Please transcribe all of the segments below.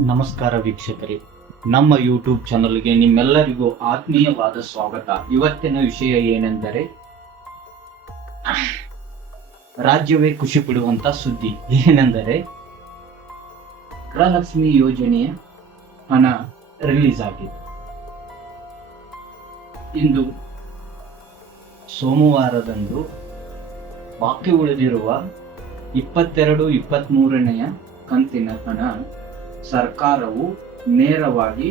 ನಮಸ್ಕಾರ ವೀಕ್ಷಕರೇ, ನಮ್ಮ ಯೂಟ್ಯೂಬ್ ಚಾನಲ್ಗೆ ನಿಮ್ಮೆಲ್ಲರಿಗೂ ಆತ್ಮೀಯವಾದ ಸ್ವಾಗತ. ಇವತ್ತಿನ ವಿಷಯ ಏನೆಂದರೆ, ರಾಜ್ಯವೇ ಖುಷಿ ಪಡುವಂತ ಸುದ್ದಿ ಏನೆಂದರೆ, ಗೃಹಲಕ್ಷ್ಮಿ ಯೋಜನೆಯ ಹಣ ರಿಲೀಸ್ ಆಗಿದೆ. ಇಂದು ಸೋಮವಾರದಂದು ಬಾಕಿ ಉಳಿದಿರುವ 22-23ನೇ ಕಂತಿನ ಹಣ ಸರ್ಕಾರವು ನೇರವಾಗಿ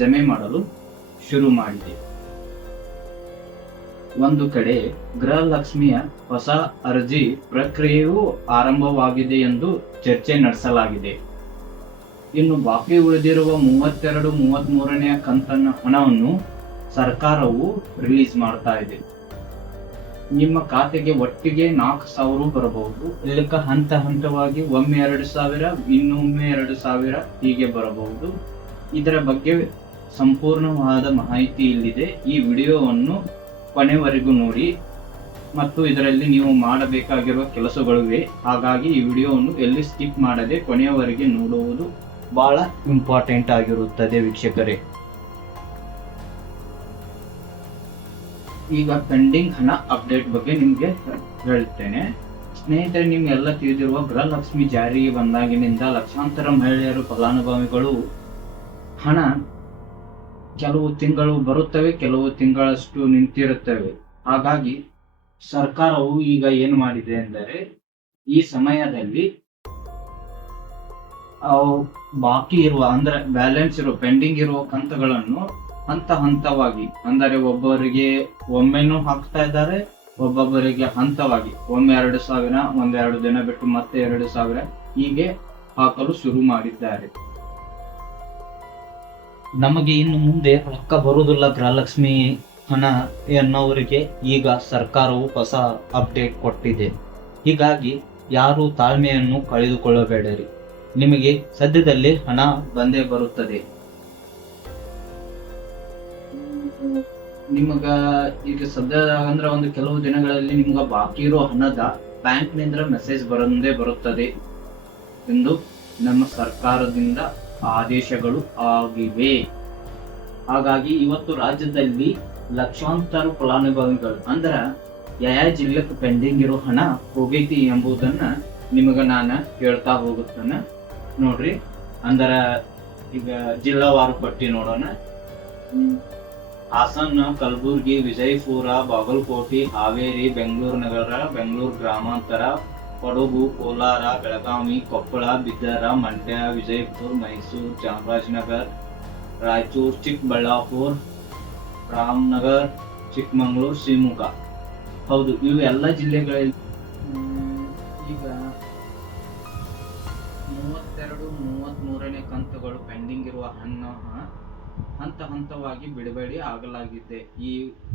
ಜಮೆ ಮಾಡಲು ಶುರು ಮಾಡಿದೆ. ಒಂದು ಕಡೆ ಗೃಹಲಕ್ಷ್ಮಿಯ ಹೊಸ ಅರ್ಜಿ ಪ್ರಕ್ರಿಯೆಯೂ ಆರಂಭವಾಗಿದೆ ಎಂದು ಚರ್ಚೆ ನಡೆಸಲಾಗಿದೆ. ಇನ್ನು ಬಾಕಿ ಉಳಿದಿರುವ 32-33ನೇ ಕಂತನ ಹಣವನ್ನು ಸರ್ಕಾರವು ರಿಲೀಸ್ ಮಾಡ್ತಾ ಇದೆ. ನಿಮ್ಮ ಖಾತೆಗೆ ಒಟ್ಟಿಗೆ 4,000 ಬರಬಹುದು. ಇಲ್ಲಕ ಹಂತ ಹಂತವಾಗಿ ಒಮ್ಮೆ 2,000, ಇನ್ನೊಮ್ಮೆ 2,000 ಹೀಗೆ ಬರಬಹುದು. ಇದರ ಬಗ್ಗೆ ಸಂಪೂರ್ಣವಾದ ಮಾಹಿತಿ ಇಲ್ಲಿದೆ. ಈ ವಿಡಿಯೋವನ್ನು ಕೊನೆವರೆಗೂ ನೋಡಿ ಮತ್ತು ಇದರಲ್ಲಿ ನೀವು ಮಾಡಬೇಕಾಗಿರುವ ಕೆಲಸಗಳಿವೆ. ಹಾಗಾಗಿ ಈ ವಿಡಿಯೋವನ್ನು ಎಲ್ಲಿ ಸ್ಕಿಪ್ ಮಾಡದೆ ಕೊನೆಯವರೆಗೆ ನೋಡುವುದು ಬಹಳ ಇಂಪಾರ್ಟೆಂಟ್ ಆಗಿರುತ್ತದೆ ವೀಕ್ಷಕರೇ. ಈಗ ಪೆಂಡಿಂಗ್ ಹಣ ಅಪ್ಡೇಟ್ ಬಗ್ಗೆ ನಿಮ್ಗೆ ಹೇಳ್ತೇನೆ. ಸ್ನೇಹಿತರೆ, ನಿಮ್ಗೆಲ್ಲ ತಿಳಿದಿರುವ ಗೃಹಲಕ್ಷ್ಮಿ ಜಾರಿಗೆ ಬಂದಾಗಿನಿಂದ ಲಕ್ಷಾಂತರ ಮಹಿಳೆಯರು ಫಲಾನುಭವಿಗಳು ಹಣ ಕೆಲವು ತಿಂಗಳು ಬರುತ್ತವೆ, ಕೆಲವು ತಿಂಗಳಷ್ಟು ನಿಂತಿರುತ್ತವೆ. ಹಾಗಾಗಿ ಸರ್ಕಾರವು ಈಗ ಏನು ಮಾಡಿದೆ ಎಂದರೆ, ಈ ಸಮಯದಲ್ಲಿ ಬಾಕಿ ಇರುವ ಅಂದ್ರೆ ಬ್ಯಾಲೆನ್ಸ್ ಇರುವ ಪೆಂಡಿಂಗ್ ಇರುವ ಕಂತುಗಳನ್ನು ಹಂತ ಹಂತವಾಗಿ, ಅಂದರೆ ಒಬ್ಬರಿಗೆ ಒಮ್ಮೆನೂ ಹಾಕ್ತಾ ಇದ್ದಾರೆ, ಒಬ್ಬೊಬ್ಬರಿಗೆ ಹಂತವಾಗಿ ಒಮ್ಮೆ 2,000, ಒಂದೆರಡು ದಿನ ಬಿಟ್ಟು ಮತ್ತೆ 2,000 ಹೀಗೆ ಹಾಕಲು ಶುರು ಮಾಡಿದ್ದಾರೆ. ನಮಗೆ ಇನ್ನು ಮುಂದೆ ರೊಕ್ಕ ಬರುವುದಿಲ್ಲ ಗೃಹಲಕ್ಷ್ಮಿ ಹಣ ಎನ್ನುವರಿಗೆ ಈಗ ಸರ್ಕಾರವು ಹೊಸ ಅಪ್ಡೇಟ್ ಕೊಟ್ಟಿದೆ. ಹೀಗಾಗಿ ಯಾರು ತಾಳ್ಮೆಯನ್ನು ಕಳೆದುಕೊಳ್ಳಬೇಡಿರಿ, ನಿಮಗೆ ಸದ್ಯದಲ್ಲಿ ಹಣ ಬಂದೇ ಬರುತ್ತದೆ. ನಿಮಗ ಈಗ ಸದ್ಯ ಅಂದ್ರೆ ಒಂದು ಕೆಲವು ದಿನಗಳಲ್ಲಿ ನಿಮ್ಗ ಬಾಕಿ ಇರೋ ಹಣದ ಬ್ಯಾಂಕ್ನಿಂದ ಮೆಸೇಜ್ ಬರುತ್ತದೆ ಎಂದು ನಮ್ಮ ಸರ್ಕಾರದಿಂದ ಆದೇಶಗಳು ಆಗಿವೆ. ಹಾಗಾಗಿ ಇವತ್ತು ರಾಜ್ಯದಲ್ಲಿ ಲಕ್ಷಾಂತರ ಫಲಾನುಭವಿಗಳು ಅಂದ್ರ ಯಾವ ಜಿಲ್ಲೆಗೆ ಪೆಂಡಿಂಗ್ ಇರೋ ಹಣ ಹೋಗೈತಿ ಎಂಬುದನ್ನ ನಿಮಗ ನಾನು ಹೇಳ್ತಾ ಹೋಗುತ್ತೇನೆ ನೋಡ್ರಿ. ಅಂದ್ರ ಈಗ ಜಿಲ್ಲಾವಾರು ಪಟ್ಟಿ ನೋಡೋಣ. ಹಾಸನ, ಕಲಬುರಗಿ, ವಿಜಯಪುರ, ಬಾಗಲಕೋಟೆ, ಹಾವೇರಿ, ಬೆಂಗಳೂರು ನಗರ, ಬೆಂಗಳೂರು ಗ್ರಾಮಾಂತರ, ಕೊಡಗು, ಕೋಲಾರ, ಬೆಳಗಾವಿ, ಕೊಪ್ಪಳ, ಬೀದರ, ಮಂಡ್ಯ, ವಿಜಯಪುರ, ಮೈಸೂರು, ಚಾಮರಾಜನಗರ, ರಾಯಚೂರು, ಚಿಕ್ಕಬಳ್ಳಾಪುರ, ರಾಮನಗರ, ಚಿಕ್ಕಮಗಳೂರು, ಶಿವಮೊಗ್ಗ. ಹೌದು, ಇವು ಎಲ್ಲ ಜಿಲ್ಲೆಗಳಲ್ಲಿ ಈಗ 32-33ನೇ ಕಂತುಗಳು ಪೆಂಡಿಂಗ್ ಇರುವ ಹಂತ ಹಂತವಾಗಿ ಬಿಡುಗಡೆ ಆಗಲಾಗಿದೆ. ಈ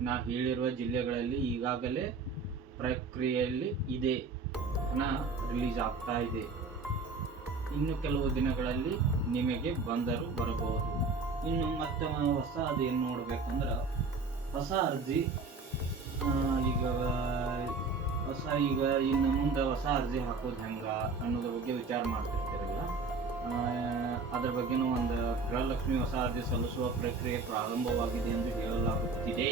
ನಾ ಹೇಳಿರುವ ಜಿಲ್ಲೆಗಳಲ್ಲಿ ಈಗಾಗಲೇ ಪ್ರಕ್ರಿಯೆಯಲ್ಲಿ ಇದೆ, ಹಣ ರಿಲೀಸ್ ಆಗ್ತಾ ಇದೆ. ಇನ್ನು ಕೆಲವು ದಿನಗಳಲ್ಲಿ ನಿಮಗೆ ಬಂದರೂ ಬರಬಹುದು. ಇನ್ನು ಮತ್ತೆ ಹೊಸ ಅದೇನು ನೋಡ್ಬೇಕಂದ್ರ, ಹೊಸ ಅರ್ಜಿ ಈಗ ಇನ್ನು ಮುಂದೆ ಹೊಸ ಅರ್ಜಿ ಹಾಕೋದು ಹೆಂಗ ಅನ್ನೋದ್ರ ಬಗ್ಗೆ ವಿಚಾರ ಮಾಡ್ತಿರ್ತೀರಲ್ಲ, ಅದರ ಬಗ್ಗೆನೂ ಒಂದು ಗೃಹಲಕ್ಷ್ಮಿ ಹೊಸ ಅರ್ಜಿ ಸಲ್ಲಿಸುವ ಪ್ರಕ್ರಿಯೆ ಪ್ರಾರಂಭವಾಗಿದೆ ಎಂದು ಹೇಳಲಾಗುತ್ತಿದೆ.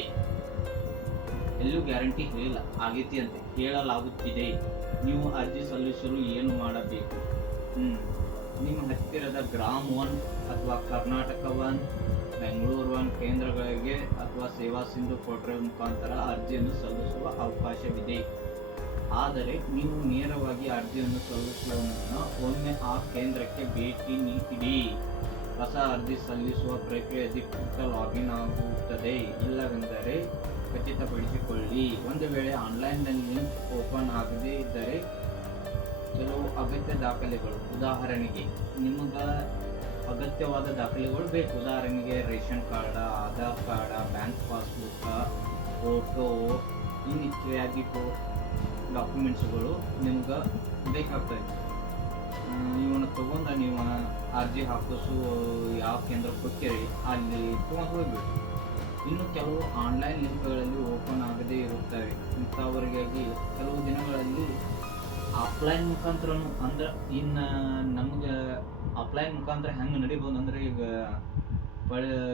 ಎಲ್ಲೂ ಗ್ಯಾರಂಟಿ ಹೇಳಿಲ್ಲ, ಆಗೈತಿ ಅಂತ ಹೇಳಲಾಗುತ್ತಿದೆ. ನೀವು ಅರ್ಜಿ ಸಲ್ಲಿಸಲು ಏನು ಮಾಡಬೇಕು? ನಿಮ್ಮ ಹತ್ತಿರದ ಗ್ರಾಮ್ 1 ಅಥವಾ ಕರ್ನಾಟಕ 1, ಬೆಂಗಳೂರು 1 ಕೇಂದ್ರಗಳಿಗೆ ಅಥವಾ ಸೇವಾ ಸಿಂಧು ಪೋರ್ಟಲ್ ಮುಖಾಂತರ ಅರ್ಜಿಯನ್ನು ಸಲ್ಲಿಸುವ ಅವಕಾಶವಿದೆ. ಆದರೆ ನೀವು ನೇರವಾಗಿ ಅರ್ಜಿಯನ್ನು ಸಲ್ಲಿಸುವ ಮುನ್ನ ಒಮ್ಮೆ ಆ ಕೇಂದ್ರಕ್ಕೆ ಭೇಟಿ ನೀಡಿರಿ. ಹೊಸ ಅರ್ಜಿ ಸಲ್ಲಿಸುವ ಪ್ರಕ್ರಿಯೆ ಅಧಿಕೃತ ಲಾಗಿನ್ ಆಗುತ್ತದೆ. ಇಲ್ಲವೆಂದರೆ ಖಚಿತಪಡಿಸಿಕೊಳ್ಳಿ. ಒಂದು ವೇಳೆ ಆನ್ಲೈನ್ನಲ್ಲಿ ಲಿಂಕ್ ಓಪನ್ ಆಗದೇ ಇದ್ದರೆ ಕೆಲವು ಅಗತ್ಯ ದಾಖಲೆಗಳು, ಉದಾಹರಣೆಗೆ ನಿಮಗ ಅಗತ್ಯವಾದ ದಾಖಲೆಗಳು ಬೇಕು. ಉದಾಹರಣೆಗೆ ration card, Aadhaar card, bank passbook, photo, ಇನ್ನಿತ್ಯಾದಿ ಡಾಕ್ಯುಮೆಂಟ್ಸ್ಗಳು ನಿಮ್ಗೆ ಬೇಕಾಗ್ತದೆ. ಇವನ್ನ ತಗೊಂಡ ನೀವು ಅರ್ಜಿ ಹಾಕಿಸು ಯಾವ ಕೇಂದ್ರಕ್ಕೆ ಹೋಗ್ತೀರಿ ಅಲ್ಲಿ ತಗೊಂಡು ಹೋಗ್ಬೇಕು. ಇನ್ನು ಕೆಲವು ಆನ್ಲೈನ್ ಲಿಂಕ್ಗಳಲ್ಲಿ ಓಪನ್ ಆಗದೇ ಇರುತ್ತವೆ. ಇಂಥವರಿಗಾಗಿ ಕೆಲವು ದಿನಗಳಲ್ಲಿ ಆಫ್ಲೈನ್ ಮುಖಾಂತರ ಅಂದ್ರೆ ಇನ್ನು ನಮ್ಗೆ ಆಫ್ಲೈನ್ ಮುಖಾಂತರ ಹೆಂಗೆ ನಡಿಬೋದು ಅಂದರೆ ಈಗ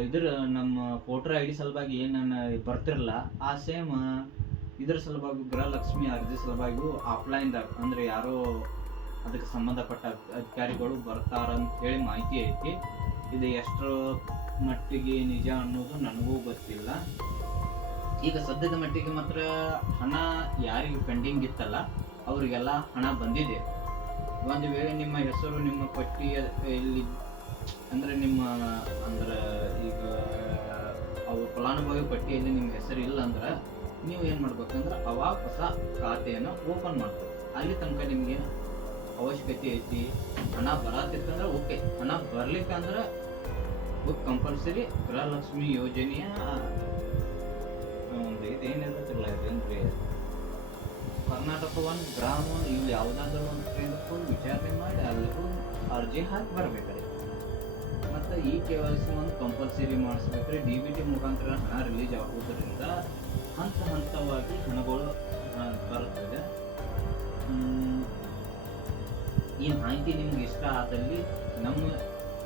ಇದ್ರ ನಮ್ಮ ವೋಟರ್ ಐ ಡಿ ಸಲುವಾಗಿ ಏನು ಬರ್ತಿರಲ್ಲ ಆ ಸೇಮ್ ಇದ್ರ ಸಲುವಾಗಿ ಗೃಹಲಕ್ಷ್ಮಿ ಅರ್ಜಿ ಸಲುವಾಗಿಯೂ ಆಫ್ಲೈನ್ದಾಗ ಅಂದರೆ ಯಾರೋ ಅದಕ್ಕೆ ಸಂಬಂಧಪಟ್ಟ ಅಧಿಕಾರಿಗಳು ಬರ್ತಾರಂತ ಹೇಳಿ ಮಾಹಿತಿ ಐತಿ. ಇದು ಎಷ್ಟರ ಮಟ್ಟಿಗೆ ನಿಜ ಅನ್ನೋದು ನನಗೂ ಗೊತ್ತಿಲ್ಲ. ಈಗ ಸದ್ಯದ ಮಟ್ಟಿಗೆ ಮಾತ್ರ ಹಣ ಯಾರಿಗೆ ಪೆಂಡಿಂಗ್ ಇತ್ತಲ್ಲ ಅವರಿಗೆಲ್ಲ ಹಣ ಬಂದಿದೆ. ಒಂದು ವೇಳೆ ನಿಮ್ಮ ಹೆಸರು ನಿಮ್ಮ ಪಟ್ಟಿ ಇಲ್ಲಿ ಅಂದರೆ ನಿಮ್ಮ ಅಂದ್ರೆ ಈಗ ಅವ್ರ ಫಲಾನುಭವಿ ಪಟ್ಟಿಯಲ್ಲಿ ನಿಮ್ಮ ಹೆಸರು ಇಲ್ಲ ಅಂದ್ರೆ ನೀವು ಏನು ಮಾಡ್ಬೇಕಂದ್ರೆ ಅವಾಗ ಹೊಸ ಖಾತೆಯನ್ನು ಓಪನ್ ಮಾಡ್ಬೇಕು. ಅಲ್ಲಿ ತನಕ ನಿಮಗೆ ಅವಶ್ಯಕತೆ ಐತಿ. ಹಣ ಬರತ್ತಿತ್ತಂದ್ರೆ ಓಕೆ, ಹಣ ಬರ್ಲಿಕ್ಕಂದ್ರೆ ಕಂಪಲ್ಸರಿ ಗೃಹಲಕ್ಷ್ಮಿ ಯೋಜನೆಯ ಒಂದು ಇದೇನಿರ್ತಲ್ಲ ಇದೇನ್ರಿ ಕರ್ನಾಟಕ ಒಂದು ಗ್ರಾಮ ಇವು ಯಾವುದಾದ್ರೂ ಒಂದು ಕೇಂದ್ರಕ್ಕೆ ಹೋಗಿ ವಿಚಾರಣೆ ಮಾಡಿ ಎಲ್ಲರೂ ಅರ್ಜಿ ಹಾಕಿ ಬರ್ಬೇಕ್ರಿ. ಮತ್ತು ಈ KYC ಒಂದು ಕಂಪಲ್ಸರಿ ಮಾಡಿಸ್ಬೇಕ್ರಿ. DBT ಮುಖಾಂತರ ಹಣ ರಿಲೀಸ್ ಆಗೋದ್ರಿಂದ ಹಂತವಾಗಿ ಹಣಗಳು ಬರುತ್ತದೆ. ಈ ಮಾಹಿತಿ ನಿಮ್ಗೆ ಇಷ್ಟ ಆದಲ್ಲಿ ನಮ್ಮ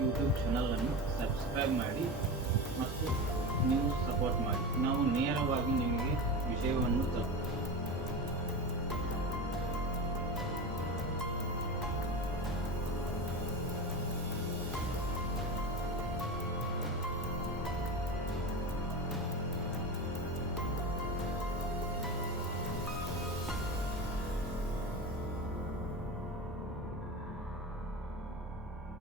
ಯೂಟ್ಯೂಬ್ ಚಾನಲನ್ನು ಸಬ್ಸ್ಕ್ರೈಬ್ ಮಾಡಿ ಮತ್ತು ನೀವು ಸಪೋರ್ಟ್ ಮಾಡಿ. ನಾವು ನೇರವಾಗಿ ನಿಮಗೆ